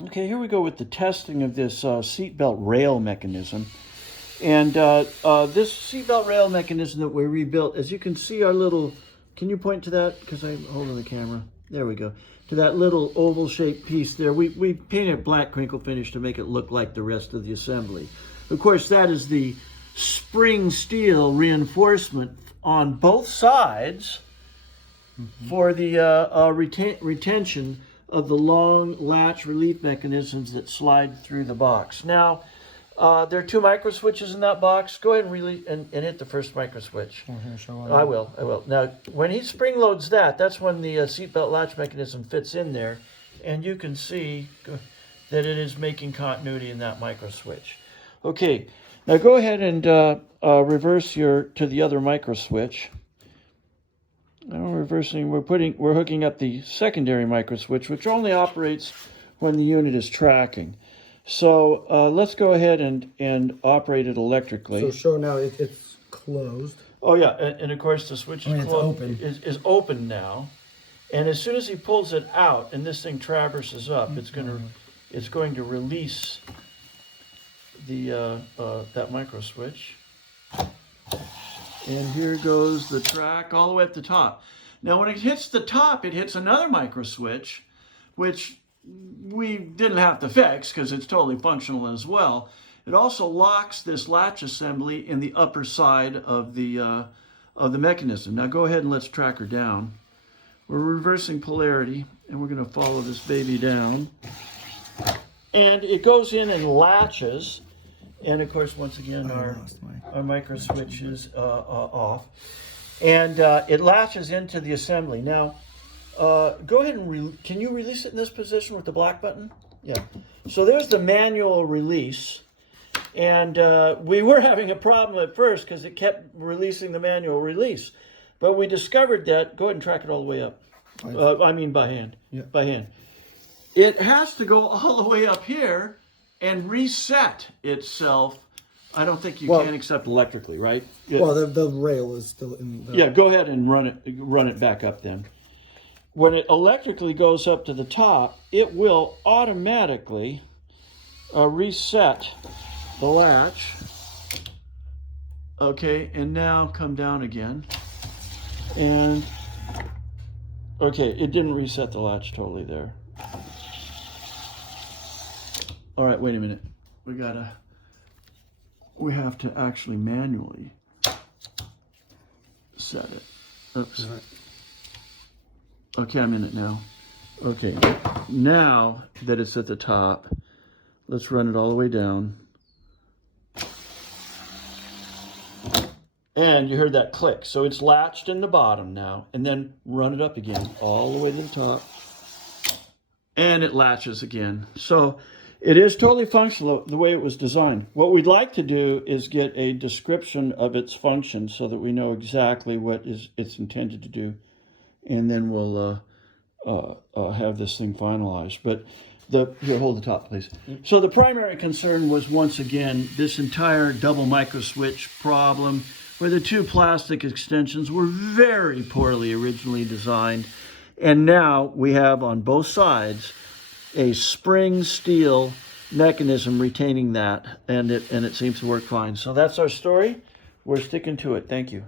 Okay, here we go with the testing of this seatbelt rail mechanism. And this seatbelt rail mechanism that we rebuilt, as you can see our little, can you point to that? Because I'm holding the camera. There we go. To that little oval shaped piece there. We painted black crinkle finish to make it look like the rest of the assembly. Of course, that is the spring steel reinforcement on both sides for the retention of the long latch relief mechanisms that slide through the box. Now, there are 2 micro switches in that box. Go ahead and hit the first micro switch. I will. Now, when he spring loads that, that's when the seatbelt latch mechanism fits in there, and you can see that it is making continuity in that micro switch. Okay, now go ahead and reverse to the other micro switch. Now we're reversing. We're hooking up the secondary micro switch, which only operates when the unit is tracking. So let's go ahead and operate it electrically. So show now it's closed. Oh yeah, and of course the switch is open now. And as soon as he pulls it out and this thing traverses up, it's going to release the that micro switch. And here goes the track all the way at the top. Now when it hits the top, it hits another micro switch, which we didn't have to fix because it's totally functional as well. It also locks this latch assembly in the upper side of the mechanism. Now go ahead and let's track her down. We're reversing polarity and we're going to follow this baby down. And it goes in and latches. And of course, once again, our micro switch is off. And it latches into the assembly. Now, go ahead and can you release it in this position with the black button? Yeah. So there's the manual release. And we were having a problem at first because it kept releasing the manual release. But we discovered that, go ahead and track it all the way up. I mean by hand. Yeah. By hand. It has to go all the way up here and reset itself. I don't think you can accept electrically, right? Yeah. Well, the rail is still in the... Yeah, go ahead and run it back up then. When it electrically goes up to the top, it will automatically reset the latch. Okay, and now come down again. And, okay, it didn't reset the latch totally there. All right, wait a minute. We have to actually manually set it. Oops. Right. Okay, I'm in it now. Okay, now that it's at the top, let's run it all the way down. And you heard that click. So it's latched in the bottom now, and then run it up again, all the way to the top. And it latches again. So it is totally functional the way it was designed. What we'd like to do is get a description of its function so that we know exactly what it's intended to do. And then we'll have this thing finalized. But here, hold the top, please. So the primary concern was, once again, this entire double micro switch problem, where the 2 plastic extensions were very poorly originally designed. And now we have on both sides a spring steel mechanism retaining that, and it seems to work fine. So that's our story. We're sticking to it. Thank you.